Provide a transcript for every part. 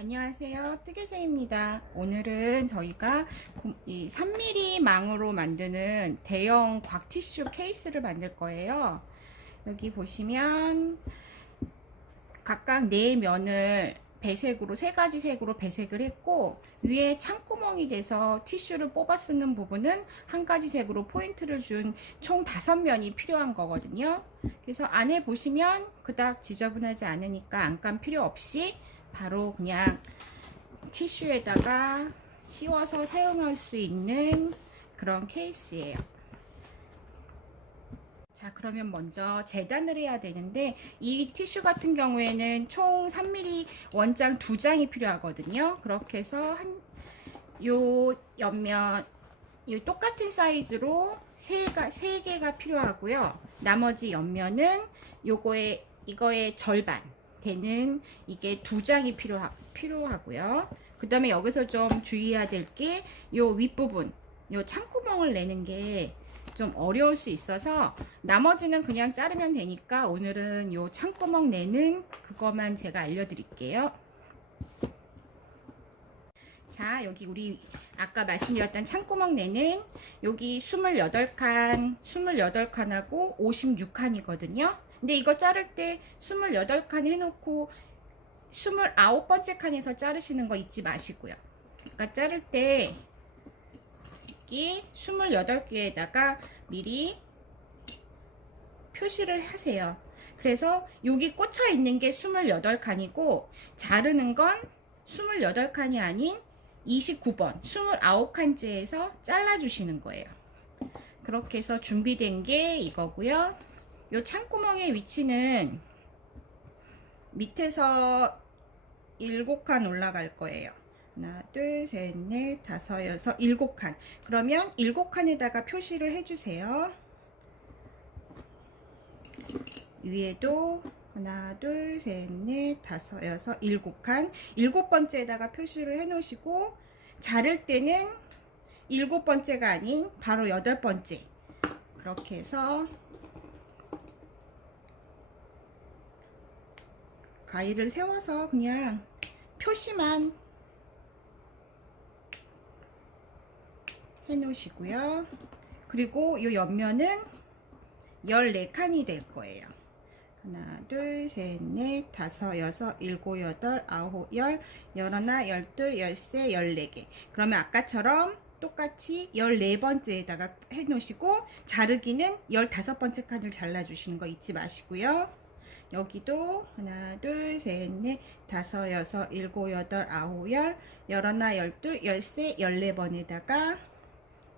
안녕하세요. 뜨개새입니다. 오늘은 저희가 이 3mm 망으로 만드는 대형 곽티슈 케이스를 만들 거예요. 여기 보시면 각각 4면을 배색으로 3가지 색으로 배색을 했고, 위에 창구멍이 돼서 티슈를 뽑아 쓰는 부분은 1가지 색으로 포인트를 준 총 5면이 필요한 거거든요. 그래서 안에 보시면 그닥 지저분하지 않으니까 안감 필요 없이 바로 그냥 티슈에다가 씌워서 사용할 수 있는 그런 케이스예요. 자, 그러면 먼저 재단을 해야 되는데, 이 티슈 같은 경우에는 총 3mm 원장 2장이 필요하거든요. 그렇게 해서 요 옆면 이 똑같은 사이즈로 3개가 필요하고요. 나머지 옆면은 이거의 절반 되는 이게 2장이 필요하고요. 그 다음에 여기서 좀 주의해야 될 게 요 윗부분, 요 창구멍을 내는 게 좀 어려울 수 있어서 나머지는 그냥 자르면 되니까 오늘은 요 창구멍 내는 그것만 제가 알려드릴게요. 자, 여기 우리 아까 말씀드렸던 창구멍 내는 여기 28칸하고 56칸이거든요. 근데 이거 자를 때 28칸 해놓고 29번째 칸에서 자르시는 거 잊지 마시고요. 그러니까 자를 때 여기 28개에다가 미리 표시를 하세요. 그래서 여기 꽂혀 있는 게 28칸이고 자르는 건 28칸이 아닌 29번, 29칸째에서 잘라주시는 거예요. 그렇게 해서 준비된 게 이거고요. 요 창구멍의 위치는 밑에서 7칸 올라갈 거예요. 하나, 둘, 셋, 넷, 다섯, 여섯, 7칸. 그러면 7칸에다가 표시를 해주세요. 위에도 하나, 둘, 셋, 넷, 다섯, 여섯, 7칸. 7번째에다가 표시를 해 놓으시고, 자를 때는 7번째가 아닌 바로 8번째. 그렇게 해서 가위를 세워서 그냥 표시만 해 놓으시고요. 그리고 이 옆면은 14칸이 될 거예요. 하나, 둘, 셋, 넷, 다섯, 여섯, 일곱, 여덟, 아홉, 열, 열하나, 열둘, 열세, 14개. 그러면 아까처럼 똑같이 14번째에다가 해 놓으시고 자르기는 15번째 칸을 잘라 주시는 거 잊지 마시고요. 여기도 하나, 둘, 셋, 넷, 다섯, 여섯, 일곱, 여덟, 아홉, 열, 열하나, 열둘, 열세, 14번에다가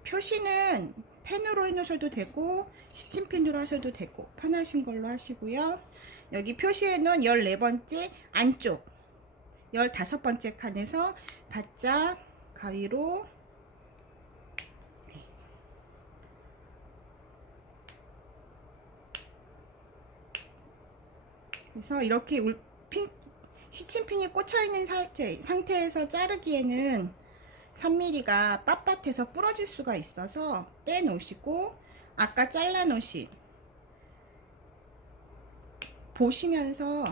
표시는 펜으로 해 놓으셔도 되고 시침펜으로 하셔도 되고 편하신 걸로 하시고요. 여기 표시해 놓은 14번째 안쪽 15번째 칸에서 바짝 가위로 그래서 이렇게 시침핀이 꽂혀 있는 상태에서 자르기에는 3mm가 빳빳해서 부러질 수가 있어서 빼놓으시고 아까 잘라 놓으신 보시면서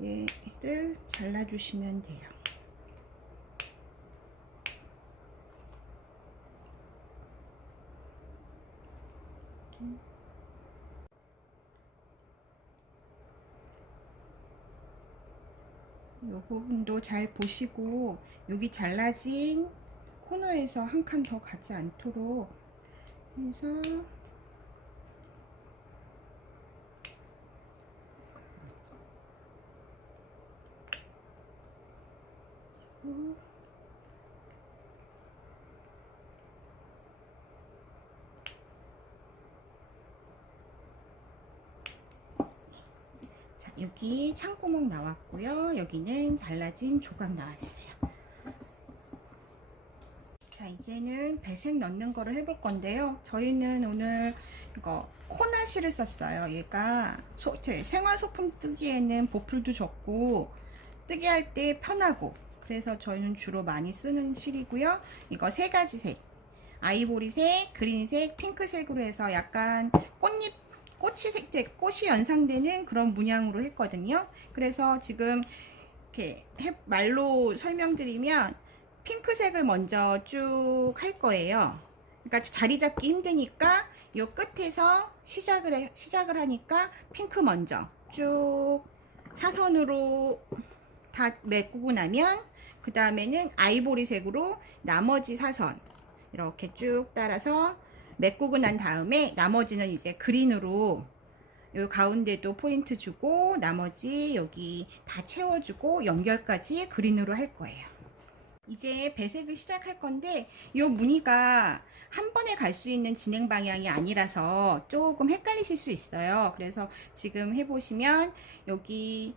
얘를 잘라 주시면 돼요. 이 부분도 잘 보시고 여기 잘라진 코너에서 한 칸 더 가지 않도록 해서 자, 여기 창구멍 나왔고요. 여기는 잘라진 조각 나왔어요. 자, 이제는 배색 넣는 거를 해볼 건데요. 저희는 오늘 이거 코나시를 썼어요. 얘가 생활 소품 뜨기에는 보풀도 적고 뜨기 할 때 편하고 그래서 저희는 주로 많이 쓰는 실이고요. 이거 3가지 색, 아이보리색, 그린색, 핑크색으로 해서 약간 꽃이 연상되는 그런 문양으로 했거든요. 그래서 지금 이렇게 말로 설명드리면 핑크색을 먼저 쭉 할 거예요. 그러니까 자리 잡기 힘드니까 요 끝에서 시작을 하니까 핑크 먼저 쭉 사선으로 다 메꾸고 나면 그 다음에는 아이보리색으로 나머지 사선 이렇게 쭉 따라서 메꾸고 난 다음에 나머지는 이제 그린으로 요 가운데도 포인트 주고 나머지 여기 다 채워주고 연결까지 그린으로 할 거예요. 이제 배색을 시작할 건데 요 무늬가 한 번에 갈 수 있는 진행 방향이 아니라서 조금 헷갈리실 수 있어요. 그래서 지금 해보시면 여기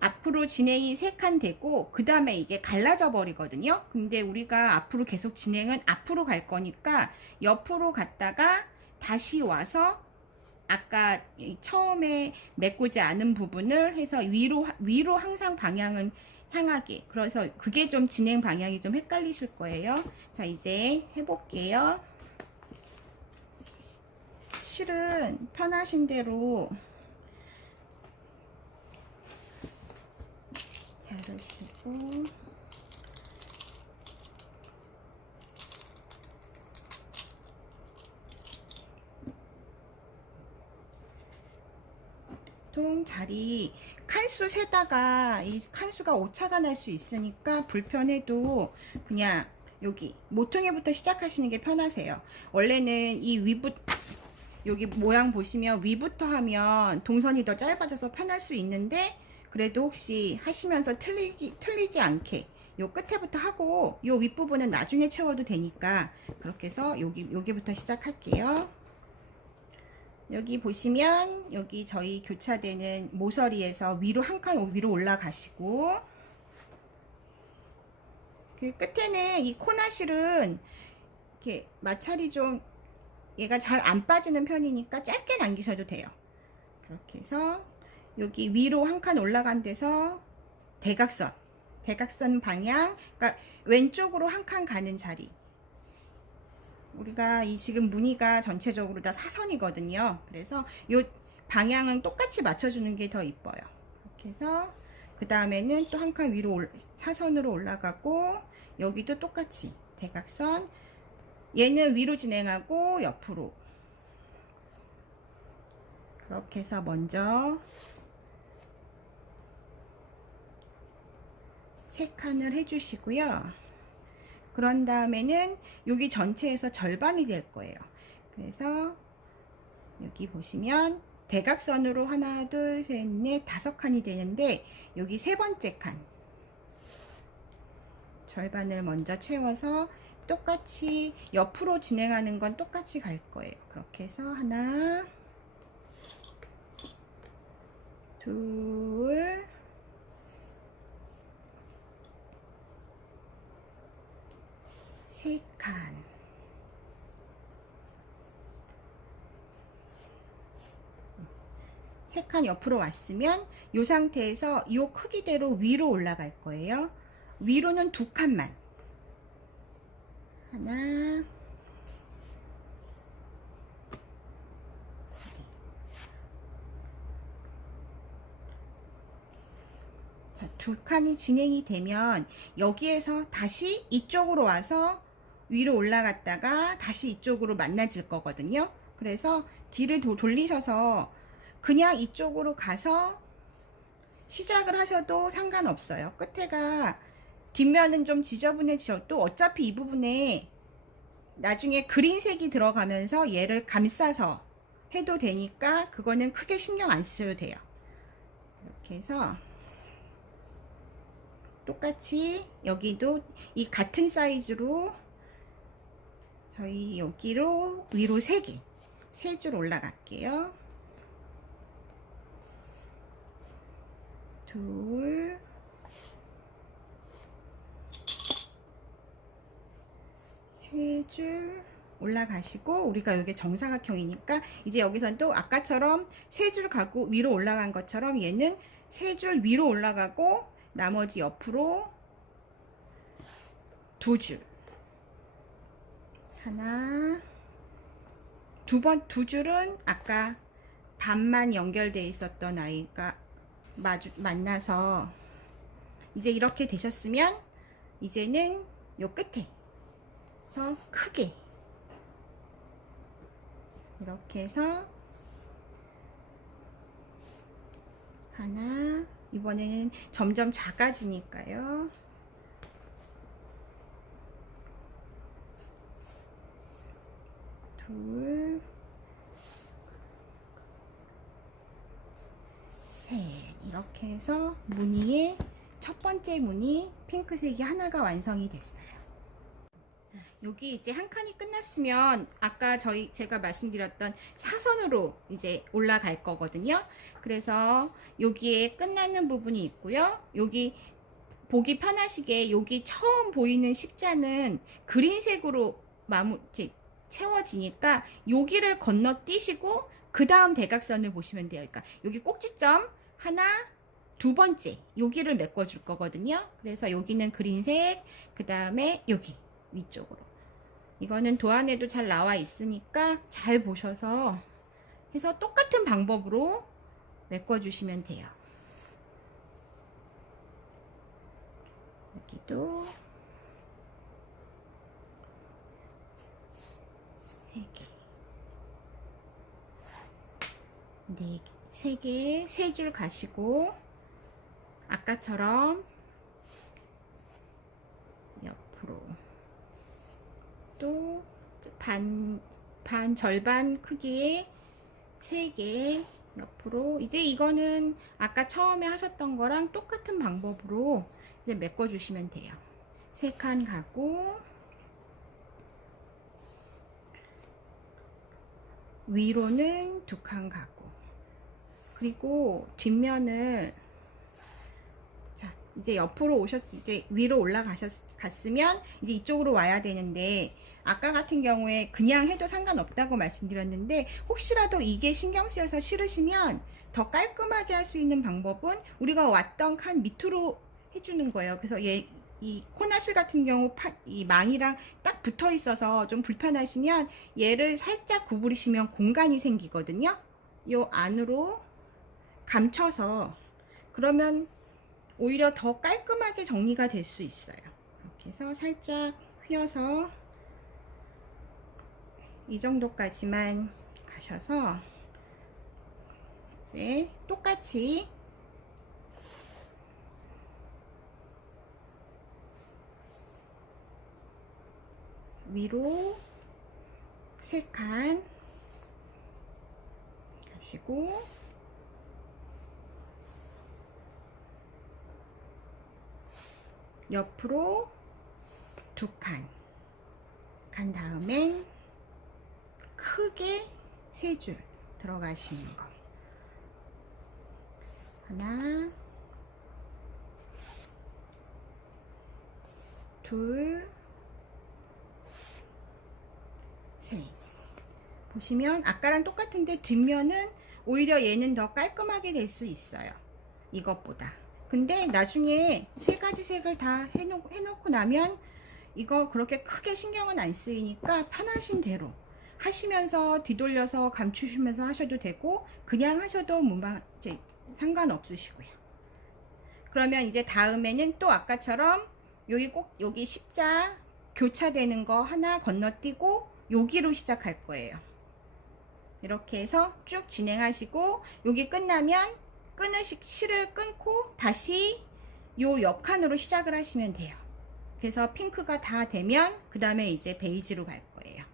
앞으로 진행이 3칸 되고 그 다음에 이게 갈라져 버리거든요. 근데 우리가 앞으로 계속 진행은 앞으로 갈 거니까 옆으로 갔다가 다시 와서 아까 처음에 메꾸지 않은 부분을 해서 위로 항상 방향은 향하게. 그래서 그게 좀 진행 방향이 좀 헷갈리실 거예요. 자, 이제 해볼게요. 실은 편하신 대로 자르시고 보통 자리 칸수 세다가 이 칸수가 오차가 날 수 있으니까 불편해도 그냥 여기 모퉁이부터 시작하시는 게 편하세요. 원래는 이 여기 모양 보시면 위부터 하면 동선이 더 짧아져서 편할 수 있는데 그래도 혹시 하시면서 틀리지 않게 요 끝에부터 하고 요 윗부분은 나중에 채워도 되니까 그렇게 해서 여기부터 시작할게요. 여기 보시면 여기 저희 교차되는 모서리에서 위로 한 칸 위로 올라가시고 그 끝에는 이 코나실은 이렇게 마찰이 좀 얘가 잘 안 빠지는 편이니까 짧게 남기셔도 돼요. 그렇게 해서 여기 위로 한 칸 올라간 데서 대각선 방향, 그러니까 왼쪽으로 한 칸 가는 자리. 우리가 이 지금 무늬가 전체적으로 다 사선이거든요. 그래서 이 방향은 똑같이 맞춰주는 게 더 이뻐요. 이렇게 해서 그 다음에는 또 한 칸 위로 사선으로 올라가고 여기도 똑같이 대각선. 얘는 위로 진행하고 옆으로. 그렇게 해서 먼저 3칸을 해주시고요. 그런 다음에는 여기 전체에서 절반이 될 거예요. 그래서 여기 보시면 대각선으로 하나, 둘, 셋, 넷, 5칸이 되는데 여기 3번째 칸 절반을 먼저 채워서 똑같이 옆으로 진행하는 건 똑같이 갈 거예요. 그렇게 해서 하나, 둘, 세 칸. 세 칸 옆으로 왔으면 이 상태에서 이 크기대로 위로 올라갈 거예요. 위로는 2칸만. 하나, 자, 2칸이 진행이 되면 여기에서 다시 이쪽으로 와서 위로 올라갔다가 다시 이쪽으로 만나질 거거든요. 그래서 뒤를 돌리셔서 그냥 이쪽으로 가서 시작을 하셔도 상관없어요. 끝에가 뒷면은 좀 지저분해지셔도 어차피 이 부분에 나중에 그린색이 들어가면서 얘를 감싸서 해도 되니까 그거는 크게 신경 안 쓰셔도 돼요. 이렇게 해서 똑같이 여기도 이 같은 사이즈로 저희 여기로 위로 3개 3줄 올라갈게요. 둘, 세 줄 올라가시고 우리가 여기 정사각형이니까 이제 여기선 또 아까처럼 3줄 가고 위로 올라간 것처럼 얘는 3줄 위로 올라가고 나머지 옆으로 2줄 하나, 두 줄은 아까 반만 연결돼 있었던 아이가 만나서 이제 이렇게 되셨으면 이제는 요 끝에서 크게 이렇게 해서 하나, 이번에는 점점 작아지니까요. 둘, 셋, 이렇게 해서 무늬의 첫 번째 무늬 핑크색이 하나가 완성이 됐어요. 여기 이제 한 칸이 끝났으면 아까 제가 말씀드렸던 사선으로 이제 올라갈 거거든요. 그래서 여기에 끝나는 부분이 있고요. 여기 보기 편하시게 여기 처음 보이는 십자는 그린색으로 채워지니까 여기를 건너뛰시고 그 다음 대각선을 보시면 돼요. 그러니까 여기 꼭지점 하나, 두 번째 여기를 메꿔줄 거거든요. 그래서 여기는 그린색, 그 다음에 여기 위쪽으로. 이거는 도안에도 잘 나와 있으니까 잘 보셔서 해서 똑같은 방법으로 메꿔주시면 돼요. 여기도 3개, 4개, 3개, 3줄 가시고 아까처럼 옆으로 또 반 절반 크기의 3개 옆으로. 이제 이거는 아까 처음에 하셨던 거랑 똑같은 방법으로 이제 메꿔 주시면 돼요. 3칸 가고 위로는 2칸 가고, 그리고 뒷면을 이제 옆으로 이제 위로 갔으면 이제 이쪽으로 와야 되는데, 아까 같은 경우에 그냥 해도 상관없다고 말씀드렸는데 혹시라도 이게 신경 쓰여서 싫으시면 더 깔끔하게 할 수 있는 방법은 우리가 왔던 칸 밑으로 해주는 거예요. 그래서 이 코나실 같은 경우 이 망이랑 딱 붙어 있어서 좀 불편하시면 얘를 살짝 구부리시면 공간이 생기거든요. 요 안으로 감춰서, 그러면 오히려 더 깔끔하게 정리가 될 수 있어요. 이렇게 해서 살짝 휘어서 이 정도까지만 가셔서 이제 똑같이 위로 3칸 가시고 옆으로 2칸 간 다음엔 크게 3줄 들어가시는 거. 하나, 둘, 셋. 보시면 아까랑 똑같은데 뒷면은 오히려 얘는 더 깔끔하게 될 수 있어요, 이것보다. 근데 나중에 3가지 색을 다 해놓고 나면 이거 그렇게 크게 신경은 안 쓰이니까 편하신 대로 하시면서 뒤돌려서 감추시면서 하셔도 되고 그냥 하셔도 상관없으시고요. 그러면 이제 다음에는 또 아까처럼 여기 십자 교차되는 거 하나 건너뛰고 여기로 시작할 거예요. 이렇게 해서 쭉 진행하시고 여기 끝나면 실을 끊고 다시 요 옆칸으로 시작을 하시면 돼요. 그래서 핑크가 다 되면 그 다음에 이제 베이지로 갈 거예요.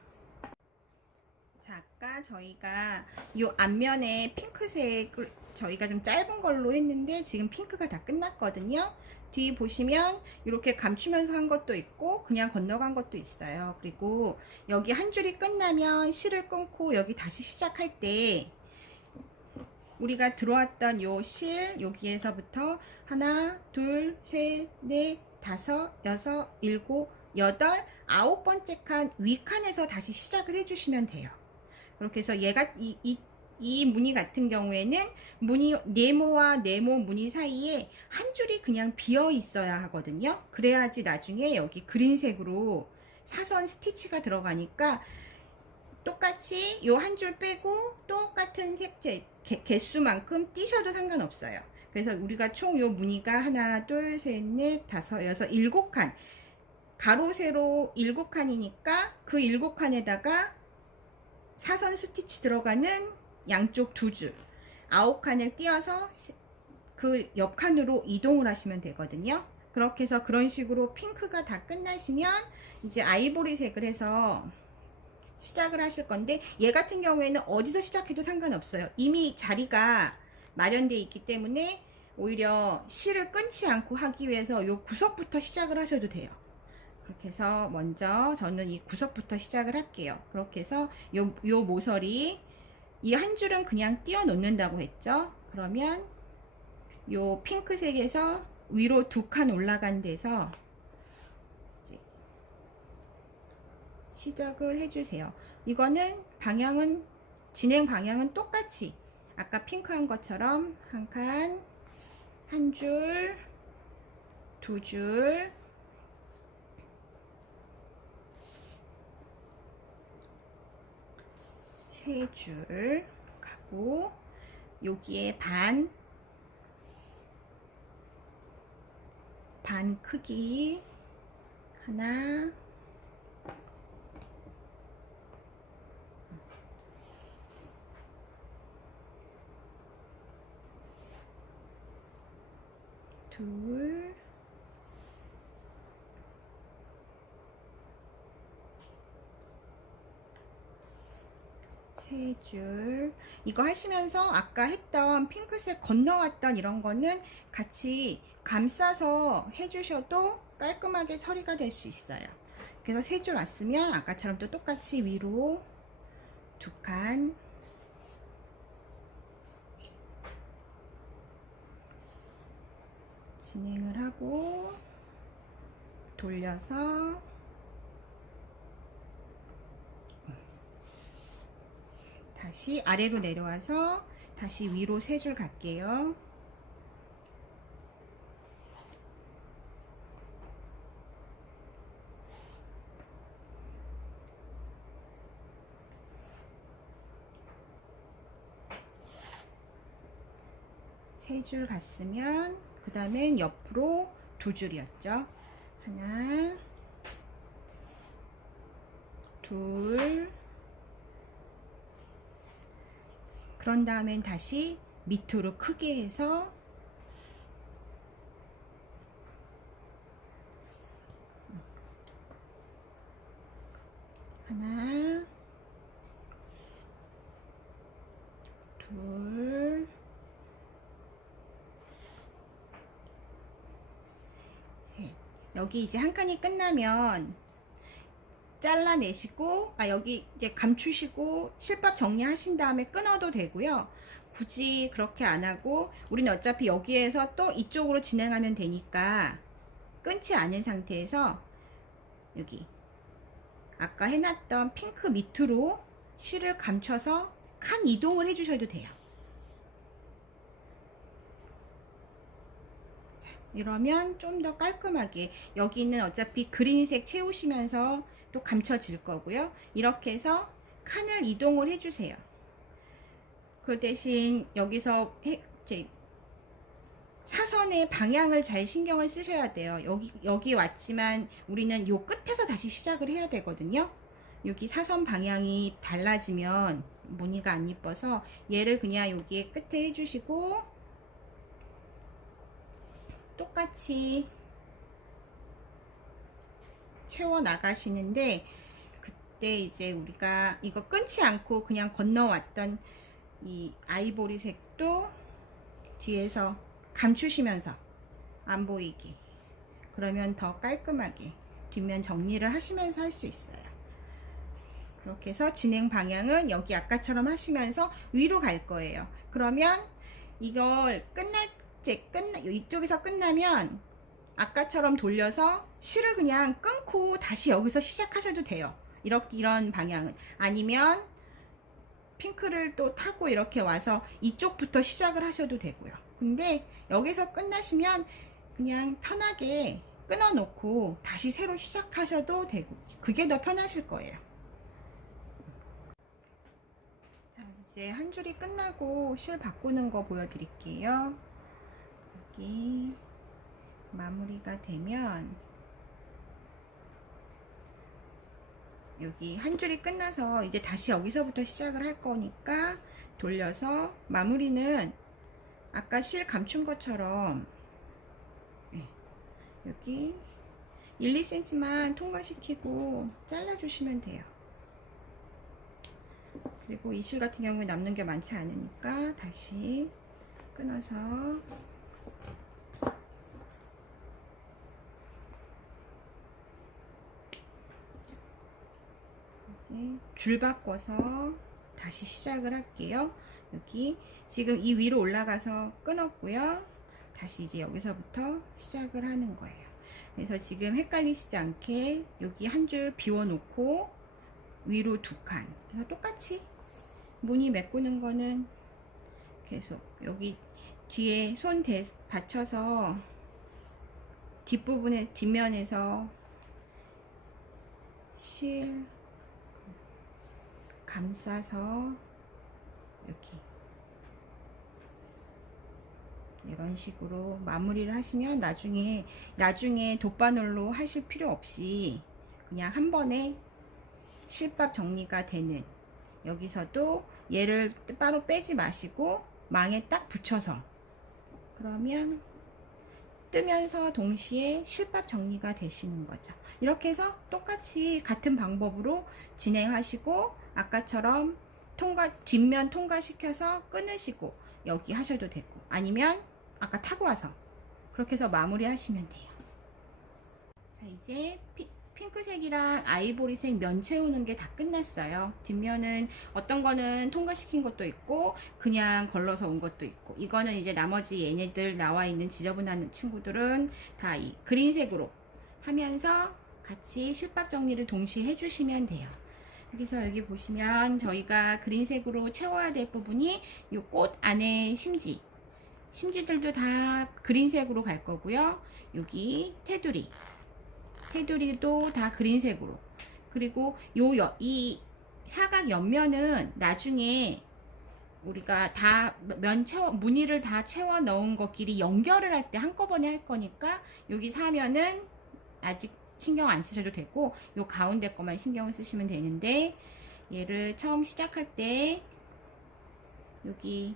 자, 아까 저희가 요 앞면에 핑크색을 저희가 좀 짧은 걸로 했는데 지금 핑크가 다 끝났거든요. 뒤 보시면 이렇게 감추면서 한 것도 있고 그냥 건너간 것도 있어요. 그리고 여기 한 줄이 끝나면 실을 끊고 여기 다시 시작할 때 우리가 들어왔던 요 실 여기에서부터 하나, 둘, 셋, 넷, 다섯, 여섯, 일곱, 여덟, 9번째 칸 위칸에서 다시 시작을 해주시면 돼요. 그렇게 해서 얘가 이 무늬 같은 경우에는 네모와 네모 무늬 사이에 한 줄이 그냥 비어 있어야 하거든요. 그래야지 나중에 여기 그린색으로 사선 스티치가 들어가니까 똑같이 요 한 줄 빼고 똑같은 색채 개수만큼 띄셔도 상관없어요. 그래서 우리가 총 요 무늬가 하나, 둘, 셋, 넷, 다섯, 여섯, 일곱 칸. 가로, 세로 일곱 칸이니까 그 일곱 칸에다가 사선 스티치 들어가는 양쪽 두 줄. 아홉 칸을 띄어서 그 옆 칸으로 이동을 하시면 되거든요. 그렇게 해서 그런 식으로 핑크가 다 끝나시면 이제 아이보리색을 해서 시작을 하실 건데, 얘 같은 경우에는 어디서 시작해도 상관없어요. 이미 자리가 마련되어 있기 때문에 오히려 실을 끊지 않고 하기 위해서 요 구석부터 시작을 하셔도 돼요. 그렇게 해서 먼저 저는 이 구석부터 시작을 할게요. 그렇게 해서 요 모서리 이 한 줄은 그냥 띄워 놓는다고 했죠. 그러면 요 핑크색에서 위로 두 칸 올라간 데서 이제 시작을 해주세요. 이거는 방향은, 진행 방향은 똑같이 아까 핑크한 것처럼 한 칸, 한 줄, 두 줄, 세 줄 가고, 여기에 반 크기 하나, 둘, 세 줄. 이거 하시면서 아까 했던 핑크색 건너왔던 이런 거는 같이 감싸서 해주셔도 깔끔하게 처리가 될 수 있어요. 그래서 세 줄 왔으면 아까처럼 또 똑같이 위로 두 칸, 진행을 하고 돌려서 다시 아래로 내려와서 다시 위로 세 줄 갈게요. 세 줄 갔으면 그 다음엔 옆으로 두 줄이었죠. 하나, 둘, 그런 다음엔 다시 밑으로 크게 해서 하나, 둘, 셋. 여기 이제 한 칸이 끝나면 잘라내시고, 여기 이제 감추시고 실밥 정리하신 다음에 끊어도 되고요. 굳이 그렇게 안 하고 우리는 어차피 여기에서 또 이쪽으로 진행하면 되니까 끊지 않은 상태에서 여기 아까 해놨던 핑크 밑으로 실을 감춰서 칸 이동을 해주셔도 돼요. 자, 이러면 좀 더 깔끔하게, 여기는 어차피 그린색 채우시면서 또 감춰질 거고요. 이렇게 해서 칸을 이동을 해주세요. 그 대신 여기서 사선의 방향을 잘 신경을 쓰셔야 돼요. 여기 왔지만 우리는 요 끝에서 다시 시작을 해야 되거든요. 여기 사선 방향이 달라지면 무늬가 안 이뻐서 얘를 그냥 여기에 끝에 해주시고, 똑같이 채워 나가시는데, 그때 이제 우리가 이거 끊지 않고 그냥 건너왔던 이 아이보리 색도 뒤에서 감추시면서 안 보이게, 그러면 더 깔끔하게 뒷면 정리를 하시면서 할 수 있어요. 그렇게 해서 진행 방향은 여기 아까처럼 하시면서 위로 갈 거예요. 그러면 이걸 이쪽에서 끝나면 아까처럼 돌려서 실을 그냥 끊고 다시 여기서 시작하셔도 돼요. 이런 방향은. 아니면 핑크를 또 타고 이렇게 와서 이쪽부터 시작을 하셔도 되고요. 근데 여기서 끝나시면 그냥 편하게 끊어 놓고 다시 새로 시작하셔도 되고, 그게 더 편하실 거예요. 자, 이제 한 줄이 끝나고 실 바꾸는 거 보여드릴게요. 여기 마무리가 되면 여기 한 줄이 끝나서 이제 다시 여기서부터 시작을 할 거니까 돌려서 마무리는 아까 실 감춘 것처럼 여기 1, 2cm만 통과시키고 잘라주시면 돼요. 그리고 이 실 같은 경우에 남는 게 많지 않으니까 다시 끊어서 이제 줄 바꿔서 다시 시작을 할게요. 여기 지금 이 위로 올라가서 끊었고요. 다시 이제 여기서부터 시작을 하는 거예요. 그래서 지금 헷갈리시지 않게 여기 한 줄 비워 놓고 위로 두 칸. 그래서 똑같이 무늬 메꾸는 거는 계속 여기 뒤에 손 받쳐서 뒷부분에 뒷면에서 실 감싸서 이렇게 이런 식으로 마무리를 하시면 나중에 돗바늘로 하실 필요 없이 그냥 한 번에 실밥 정리가 되는, 여기서도 얘를 따로 빼지 마시고 망에 딱 붙여서 그러면 뜨면서 동시에 실밥 정리가 되시는 거죠. 이렇게 해서 똑같이 같은 방법으로 진행하시고 아까처럼 뒷면 통과시켜서 끊으시고 여기 하셔도 되고, 아니면 아까 타고 와서 그렇게 해서 마무리 하시면 돼요. 자, 이제 핑크색이랑 아이보리색 면 채우는 게 다 끝났어요. 뒷면은 어떤 거는 통과시킨 것도 있고 그냥 걸러서 온 것도 있고, 이거는 이제 나머지 얘네들 나와 있는 지저분한 친구들은 다 이 그린색으로 하면서 같이 실밥 정리를 동시에 해주시면 돼요. 그래서 여기 보시면 저희가 그린색으로 채워야 될 부분이 이 꽃 안에 심지들도 다 그린색으로 갈 거고요. 여기 테두리도 다 그린색으로, 그리고 이 사각 옆면은 나중에 우리가 다 무늬를 다 채워 넣은 것끼리 연결을 할 때 한꺼번에 할 거니까 여기 사면은 아직 신경 안 쓰셔도 되고 요 가운데 거만 신경을 쓰시면 되는데, 얘를 처음 시작할 때 여기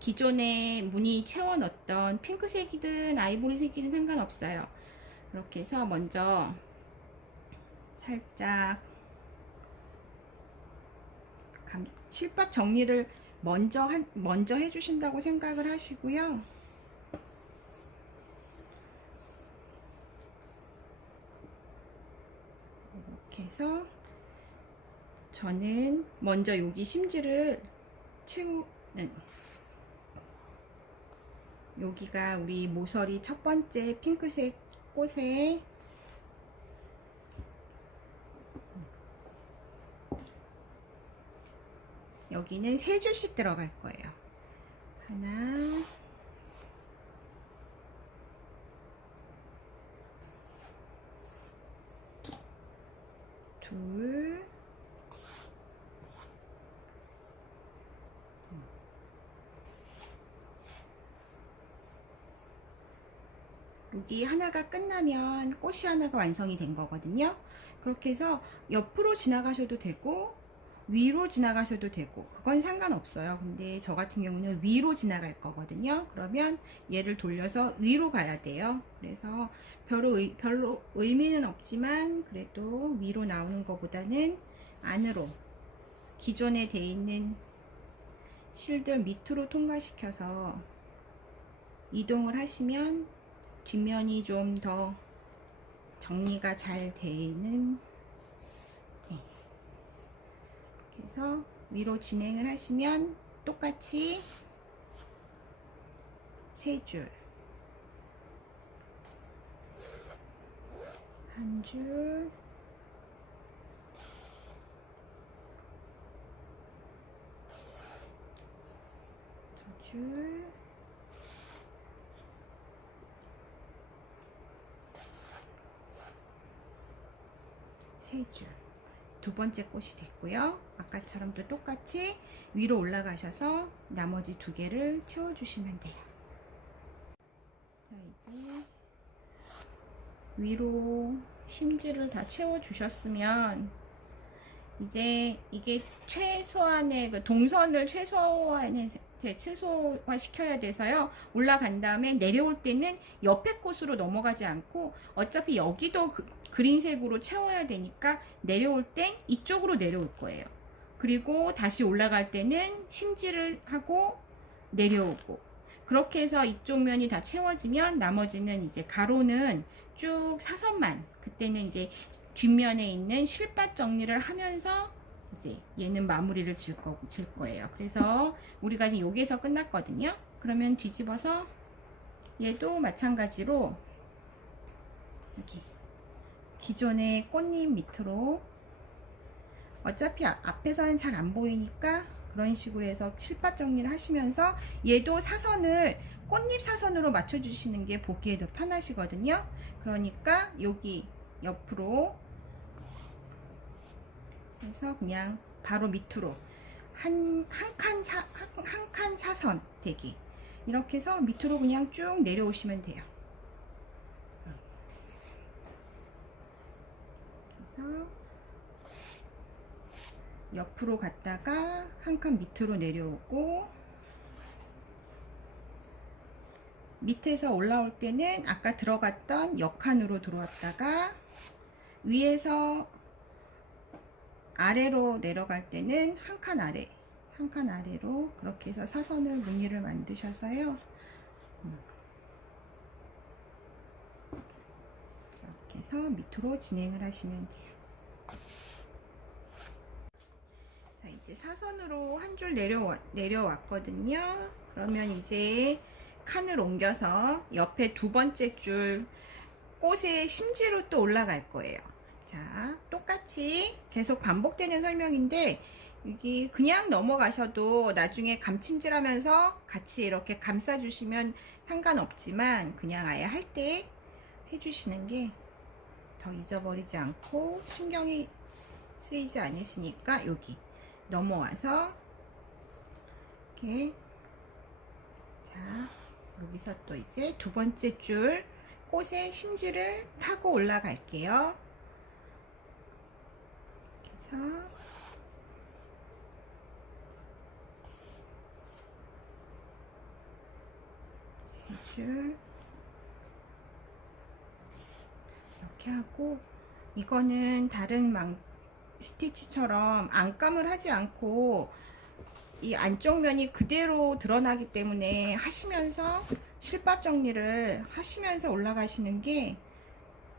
기존에 무늬 채워 넣었던 핑크색이든 아이보리색이든 상관없어요. 이렇게 해서 먼저 살짝 실밥 정리를 먼저 해주신다고 생각을 하시고요. 이렇게 해서 저는 먼저 여기 심지를 채우는, 여기가 우리 모서리 첫 번째 핑크색 꽃에 여기는 3줄씩 들어갈 거예요. 하나, 둘, 여기 하나가 끝나면 꽃이 하나가 완성이 된 거거든요. 그렇게 해서 옆으로 지나가셔도 되고 위로 지나가셔도 되고 그건 상관없어요. 근데 저 같은 경우는 위로 지나갈 거거든요. 그러면 얘를 돌려서 위로 가야 돼요. 그래서 별로 의미는 없지만 그래도 위로 나오는 것보다는 안으로 기존에 돼 있는 실들 밑으로 통과시켜서 이동을 하시면 뒷면이 좀 더 정리가 잘 되는, 그래서 위로 진행을 하시면 똑같이 3줄, 한 줄, 두 줄, 세 줄. 두 번째 꽃이 됐고요. 아까처럼 또 똑같이 위로 올라가셔서 나머지 2개를 채워주시면 돼요. 위로 심지를 다 채워 주셨으면 이제 이게 최소한의 그 동선을 최소화 시켜야 돼서요. 올라간 다음에 내려올 때는 옆에 곳으로 넘어가지 않고 어차피 여기도 그린색으로 채워야 되니까 내려올 땐 이쪽으로 내려올 거예요. 그리고 다시 올라갈 때는 심지를 하고 내려오고, 그렇게 해서 이쪽 면이 다 채워지면 나머지는 이제 가로는 쭉 사선만, 그때는 이제 뒷면에 있는 실밥 정리를 하면서 이제 얘는 마무리를 질 거예요. 그래서 우리가 지금 여기에서 끝났거든요. 그러면 뒤집어서 얘도 마찬가지로 여기 기존의 꽃잎 밑으로, 어차피 앞에서는 잘 안 보이니까 그런 식으로 해서 실밥 정리를 하시면서 얘도 사선을 꽃잎 사선으로 맞춰 주시는 게 보기에 더 편하시거든요. 그러니까 여기 옆으로 해서 그냥 바로 밑으로 한 칸 사선 대기, 이렇게 해서 밑으로 그냥 쭉 내려오시면 돼요. 그래서 옆으로 갔다가 한 칸 밑으로 내려오고, 밑에서 올라올 때는 아까 들어갔던 옆칸으로 들어왔다가 위에서 아래로 내려갈 때는 한 칸 아래로 그렇게 해서 사선을 무늬를 만드셔서요. 이렇게 해서 밑으로 진행을 하시면 돼요. 자, 이제 사선으로 한 줄 내려왔거든요. 그러면 이제 칸을 옮겨서 옆에 두 번째 줄 꽃의 심지로 또 올라갈 거예요. 자, 똑같이 계속 반복되는 설명인데 여기 그냥 넘어가셔도 나중에 감침질 하면서 같이 이렇게 감싸 주시면 상관없지만, 그냥 아예 할 때 해주시는 게 더 잊어버리지 않고 신경이 쓰이지 않으시니까, 여기 넘어와서 이렇게, 자, 여기서 또 이제 두 번째 줄 꽃의 심지를 타고 올라갈게요. 그래서 세 줄 이렇게 하고, 이거는 다른 스티치처럼 안감을 하지 않고 이 안쪽 면이 그대로 드러나기 때문에 하시면서 실밥 정리를 하시면서 올라가시는 게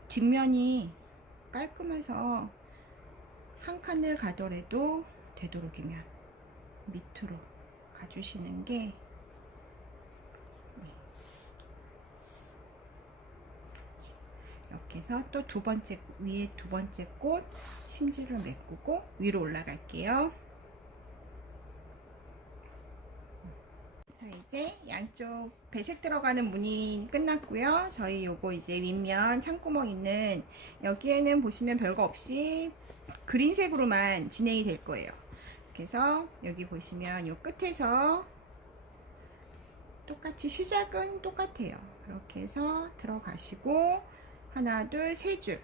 뒷면이 깔끔해서 한 칸을 가더라도 되도록이면 밑으로 가주시는 게, 이렇게 해서 또 위에 두 번째 꽃 심지를 메꾸고 위로 올라갈게요. 자, 이제 양쪽 배색 들어가는 무늬 끝났고요. 저희 요거 이제 윗면 창구멍 있는 여기에는 보시면 별거 없이 그린색으로만 진행이 될 거예요. 그래서 여기 보시면 요 끝에서 똑같이 시작은 똑같아요. 그렇게 해서 들어가시고 하나 둘 세 줄,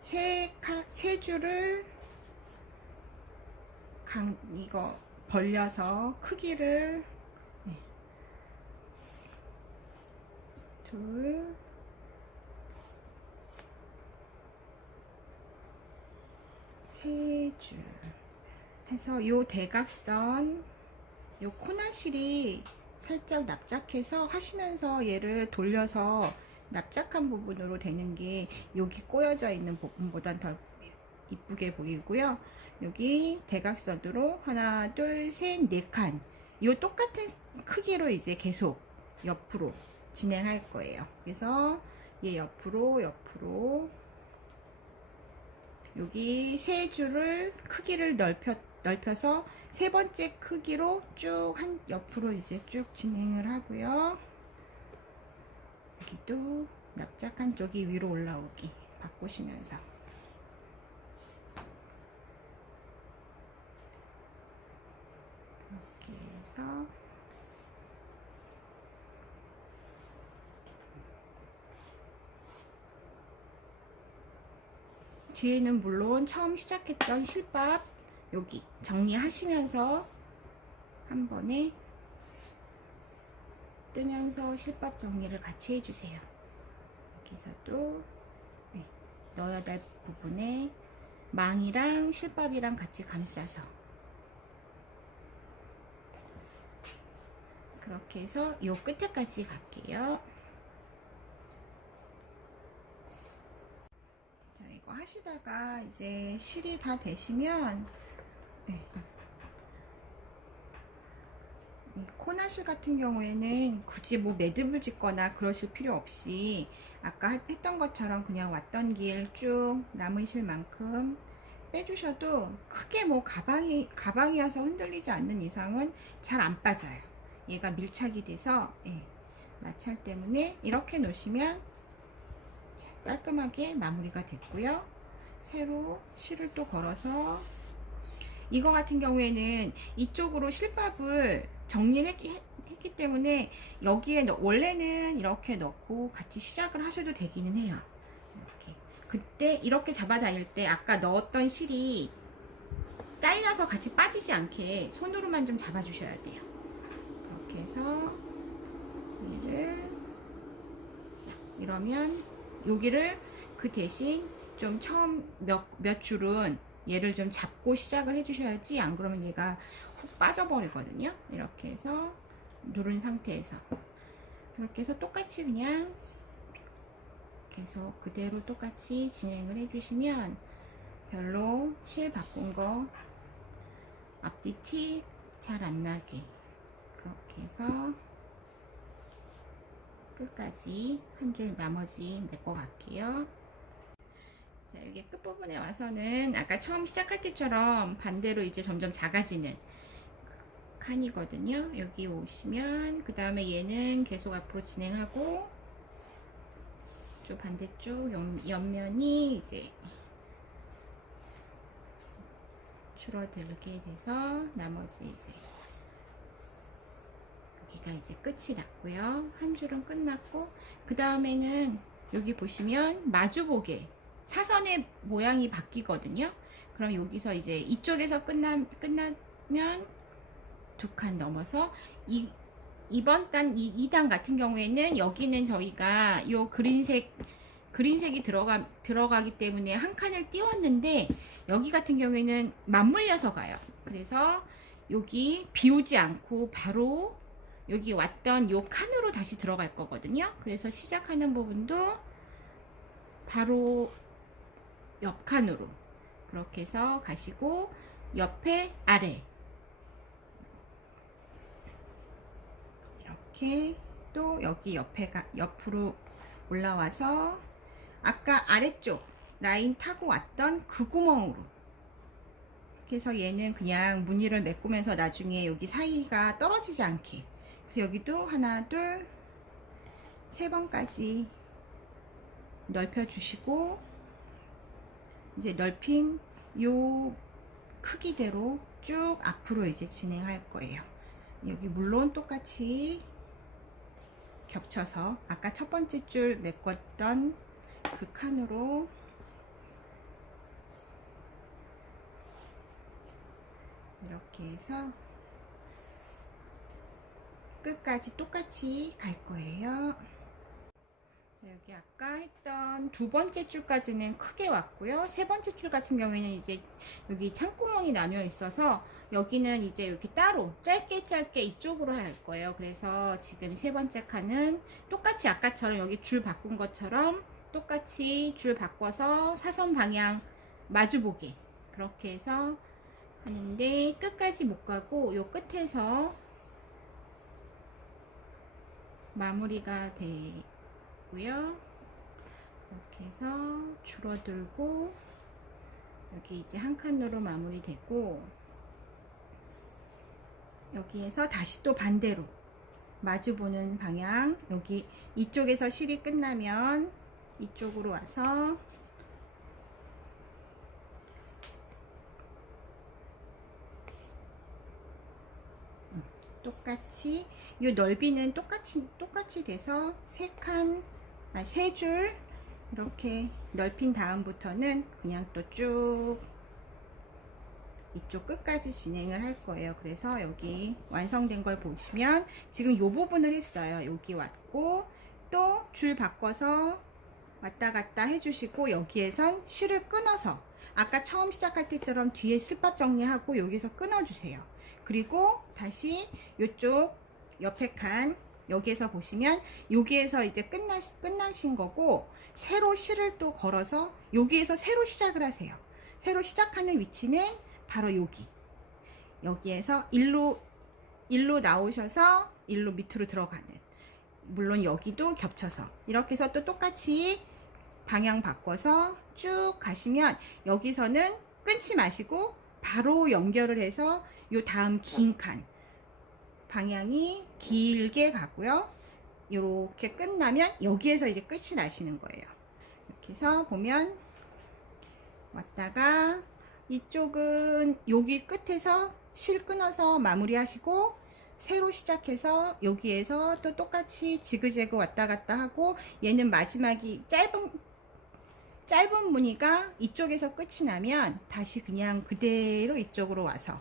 세 줄을 이거 벌려서 크기를 둘, 세 줄 해서 요 대각선, 요 코나실이 살짝 납작해서 하시면서 얘를 돌려서 납작한 부분으로 되는 게 여기 꼬여져 있는 부분보단 더 이쁘게 보이고요. 여기 대각선으로 하나 둘 셋 네 칸, 요 똑같은 크기로 이제 계속 옆으로 진행할 거예요. 그래서 얘 옆으로 여기 세 줄을 크기를 넓혀서 세 번째 크기로 쭉 옆으로 이제 쭉 진행을 하고요. 여기도 납작한 쪽이 위로 올라오기 바꾸시면서 이렇게 해서 뒤에는 물론 처음 시작했던 실밥 여기 정리하시면서 한 번에 뜨면서 실밥 정리를 같이 해주세요. 여기서도 넣어야 될 부분에 망이랑 실밥이랑 같이 감싸서 그렇게 해서 요 끝에까지 갈게요. 자, 이거 하시다가 이제 실이 다 되시면 코나실 같은 경우에는 굳이 뭐 매듭을 짓거나 그러실 필요 없이 아까 했던 것처럼 그냥 왔던 길 쭉 남은 실만큼 빼주셔도 크게 뭐 가방이어서 흔들리지 않는 이상은 잘 안 빠져요. 얘가 밀착이 돼서 마찰 때문에 이렇게 놓으시면 깔끔하게 마무리가 됐고요. 새로 실을 또 걸어서 이거 같은 경우에는 이쪽으로 실밥을 정리를 했기 때문에 여기에 원래는 이렇게 넣고 같이 시작을 하셔도 되기는 해요. 이렇게 그때 이렇게 잡아 다닐 때 아까 넣었던 실이 딸려서 같이 빠지지 않게 손으로만 좀 잡아 주셔야 돼요. 이렇게 해서 얘를 이러면 여기를 그 대신 좀 처음 몇 줄은 얘를 좀 잡고 시작을 해주셔야지 안 그러면 얘가 훅 빠져버리거든요. 이렇게 해서 누른 상태에서 그렇게 해서 똑같이 그냥 계속 그대로 똑같이 진행을 해주시면 별로 실 바꾼 거 앞뒤 티 잘 안 나게 그렇게 해서 끝까지 한 줄 나머지 메꿔 갈게요. 자, 여기 끝부분에 와서는 아까 처음 시작할 때처럼 반대로 이제 점점 작아지는 칸이거든요. 여기 오시면 그 다음에 얘는 계속 앞으로 진행하고 저 반대쪽 옆면이 이제 줄어들게 돼서 나머지 이제 여기가 이제 끝이 났고요. 한 줄은 끝났고 그 다음에는 여기 보시면 마주보게 사선의 모양이 바뀌거든요. 그럼 여기서 이제 이쪽에서 끝나면 두 칸 넘어서 이번 단 2단 같은 경우에는 여기는 저희가 요 그린색이 들어가기 때문에 한 칸을 띄웠는데 여기 같은 경우에는 맞물려서 가요. 그래서 여기 비우지 않고 바로 여기 왔던 요 칸으로 다시 들어갈 거거든요. 그래서 시작하는 부분도 바로 옆 칸으로 그렇게 해서 가시고 옆에 아래 이렇게 또 여기 옆으로 올라와서 아까 아래쪽 라인 타고 왔던 그 구멍으로 그래서 얘는 그냥 무늬를 메꾸면서 나중에 여기 사이가 떨어지지 않게 그래서 여기도 하나 둘 세 번까지 넓혀 주시고 이제 넓힌 요 크기대로 쭉 앞으로 이제 진행할 거예요. 여기 물론 똑같이 겹쳐서 아까 첫 번째 줄 메꿨던 그 칸으로 이렇게 해서 끝까지 똑같이 갈 거예요. 자, 여기 아까 했던 두 번째 줄까지는 크게 왔고요. 세 번째 줄 같은 경우에는 이제 여기 창구멍이 나뉘어 있어서 여기는 이제 이렇게 따로 짧게 이쪽으로 할 거예요. 그래서 지금 세 번째 칸은 똑같이 아까처럼 여기 줄 바꾼 것처럼 똑같이 줄 바꿔서 사선 방향 마주보게 그렇게 해서 하는데 끝까지 못 가고 요 끝에서 마무리가 되고요. 이렇게 해서 줄어들고 여기 이제 한 칸으로 마무리되고 여기에서 다시 또 반대로 마주보는 방향 여기 이쪽에서 실이 끝나면 이쪽으로 와서 똑같이 이 넓이는 똑같이 돼서 세 줄 이렇게 넓힌 다음부터는 그냥 또 쭉 이쪽 끝까지 진행을 할 거예요. 그래서 여기 완성된 걸 보시면 지금 이 부분을 했어요. 여기 왔고 또 줄 바꿔서 왔다 갔다 해주시고, 여기에선 실을 끊어서 아까 처음 시작할 때처럼 뒤에 슬밥 정리하고 여기서 끊어주세요. 그리고 다시 이쪽 옆에 칸 여기에서 보시면 여기에서 이제 끝나신 거고, 새로 실을 또 걸어서 여기에서 새로 시작을 하세요. 새로 시작하는 위치는 바로 여기에서 일로 나오셔서 일로 밑으로 들어가는, 물론 여기도 겹쳐서 이렇게 해서 또 똑같이 방향 바꿔서 쭉 가시면 여기서는 끊지 마시고 바로 연결을 해서 요 다음 긴 칸 방향이 길게 가고요. 이렇게 끝나면 여기에서 이제 끝이 나시는 거예요. 이렇게 해서 보면 왔다가 이쪽은 여기 끝에서 실 끊어서 마무리 하시고, 새로 시작해서 여기에서 또 똑같이 지그재그 왔다 갔다 하고, 얘는 마지막이 짧은 무늬가 이쪽에서 끝이 나면 다시 그냥 그대로 이쪽으로 와서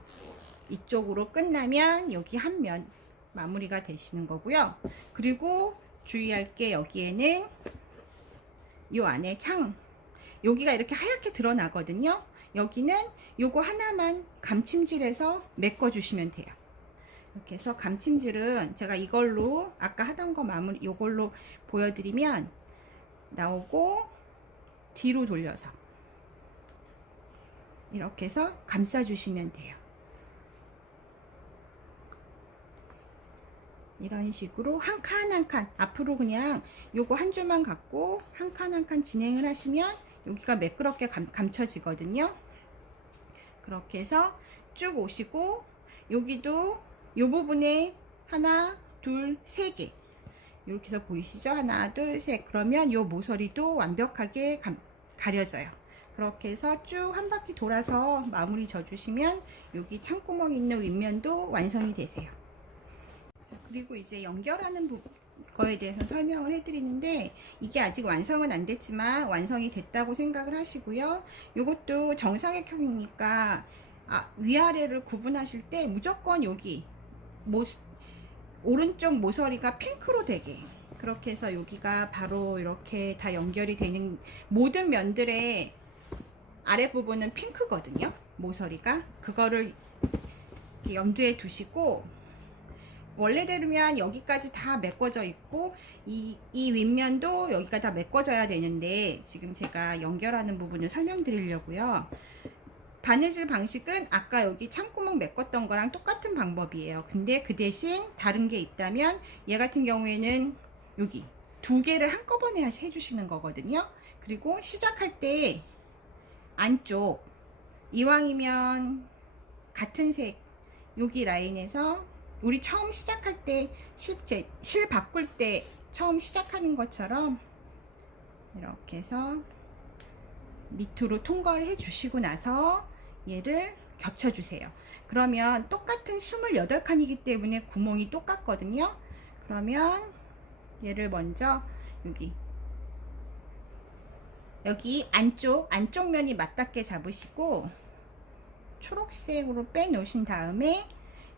이쪽으로 끝나면 여기 한 면 마무리가 되시는 거고요. 그리고 주의할 게, 여기에는 요 안에 창 여기가 이렇게 하얗게 드러나거든요. 여기는 요거 하나만 감침질해서 메꿔 주시면 돼요. 이렇게 해서 감침질은 제가 이걸로 아까 하던 거 마무리 요걸로 보여드리면 나오고, 뒤로 돌려서 이렇게 해서 감싸 주시면 돼요. 이런 식으로 한 칸 한 칸 앞으로 그냥 요거 한 줄만 갖고 한 칸 한 칸 진행을 하시면 여기가 매끄럽게 감춰지거든요. 그렇게 해서 쭉 오시고, 여기도 요 부분에 하나 둘 세 개 이렇게 해서 보이시죠? 하나 둘 셋. 그러면 요 모서리도 완벽하게 가려져요. 그렇게 해서 쭉 한 바퀴 돌아서 마무리 져주시면 여기 창구멍 있는 윗면도 완성이 되세요. 자, 그리고 이제 연결하는 거에 대해서 설명을 해드리는데, 이게 아직 완성은 안 됐지만 완성이 됐다고 생각을 하시고요. 이것도 정사각형이니까 위아래를 구분하실 때 무조건 여기 오른쪽 모서리가 핑크로 되게, 그렇게 해서 여기가 바로 이렇게 다 연결이 되는, 모든 면들의 아랫부분은 핑크거든요. 모서리가. 그거를 염두에 두시고, 원래대로면 여기까지 다 메꿔져 있고 이 윗면도 여기가 다 메꿔져야 되는데, 지금 제가 연결하는 부분을 설명드리려고요. 바느질 방식은 아까 여기 창구멍 메꿨던 거랑 똑같은 방법이에요. 근데 그 대신 다른 게 있다면, 얘 같은 경우에는 여기 두 개를 한꺼번에 해주시는 거거든요. 그리고 시작할 때 안쪽, 이왕이면 같은 색 여기 라인에서 우리 처음 시작할 때 실 바꿀 때 처음 시작하는 것처럼 이렇게 해서 밑으로 통과를 해 주시고 나서 얘를 겹쳐 주세요. 그러면 똑같은 28칸이기 때문에 구멍이 똑같거든요. 그러면 얘를 먼저 여기 안쪽 면이 맞닿게 잡으시고 초록색으로 빼 놓으신 다음에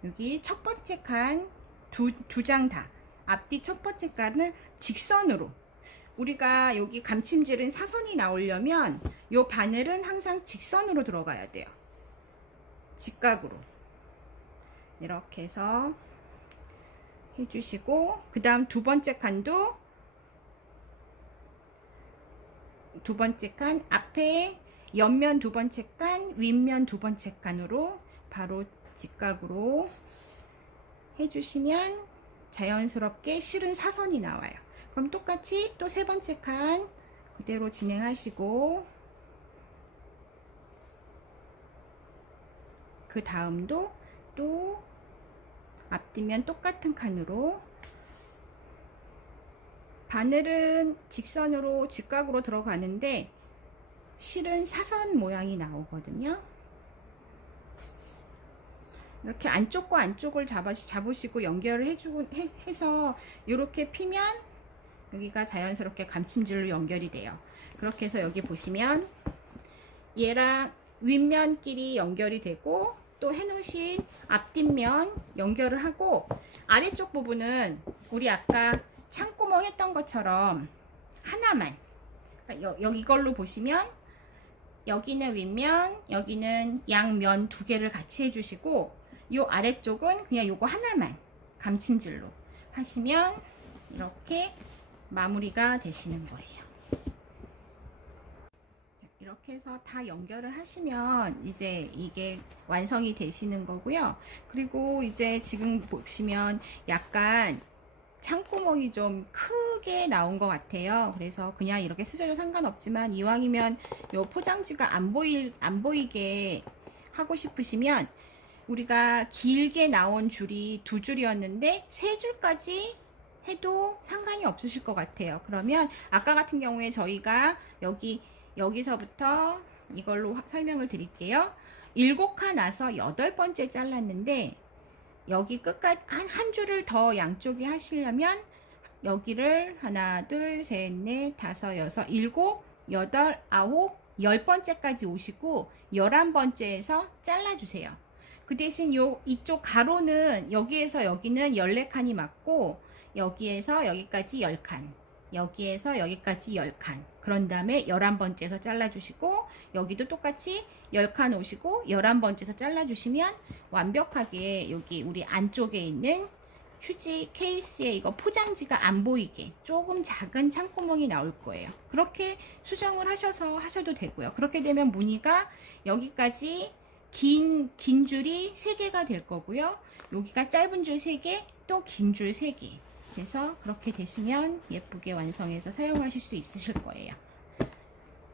여기 첫 번째 칸 두 장 다 앞뒤 첫 번째 칸을 직선으로, 우리가 여기 감침질은 사선이 나오려면 요 바늘은 항상 직선으로 들어가야 돼요. 직각으로 이렇게 해서 해주시고, 그 다음 두 번째 칸도 두 번째 칸 앞에 옆면 두 번째 칸, 윗면 두 번째 칸으로 바로 직각으로 해주시면 자연스럽게 실은 사선이 나와요. 그럼 똑같이 또 세 번째 칸 그대로 진행하시고, 그 다음도 또 앞뒤면 똑같은 칸으로, 바늘은 직선으로 직각으로 들어가는데 실은 사선 모양이 나오거든요. 이렇게 안쪽과 안쪽을 잡으시고 연결을 해서 이렇게 피면 여기가 자연스럽게 감침줄로 연결이 돼요. 그렇게 해서 여기 보시면 얘랑 윗면끼리 연결이 되고 또 해놓으신 앞뒷면 연결을 하고 아래쪽 부분은 우리 아까 창구멍 했던 것처럼 하나만, 그러니까 이걸로 보시면 여기는 윗면, 여기는 양면 두 개를 같이 해주시고 요 아래쪽은 그냥 요거 하나만 감침질로 하시면 이렇게 마무리가 되시는 거예요. 이렇게 해서 다 연결을 하시면 이제 이게 완성이 되시는 거고요. 그리고 이제 지금 보시면 약간 창구멍이 좀 크게 나온 것 같아요. 그래서 그냥 이렇게 쓰셔도 상관없지만 이왕이면 요 포장지가 안 보이게 하고 싶으시면 우리가 길게 나온 줄이 2줄이었는데 3줄까지 해도 상관이 없으실 것 같아요. 그러면 아까 같은 경우에 저희가 여기서부터 이걸로 설명을 드릴게요. 7칸 나서 8번째 잘랐는데 여기 끝까지 한 줄을 더 양쪽에 하시려면 여기를 하나, 둘, 셋, 넷, 다섯, 여섯, 일곱, 여덟, 아홉, 10번째까지 오시고 11번째에서 잘라주세요. 그 대신 이쪽 가로는 여기에서 여기는 14칸이 맞고 여기에서 여기까지 10칸, 여기에서 여기까지 10칸, 그런 다음에 11번째에서 잘라주시고 여기도 똑같이 10칸 오시고 11번째에서 잘라주시면 완벽하게 여기 우리 안쪽에 있는 휴지 케이스에 이거 포장지가 안 보이게 조금 작은 창구멍이 나올 거예요. 그렇게 수정을 하셔도 되고요. 그렇게 되면 무늬가 여기까지 긴 줄이 3개가 될 거고요. 여기가 짧은 줄 3개, 또 긴 줄 3개. 그래서 그렇게 되시면 예쁘게 완성해서 사용하실 수 있으실 거예요.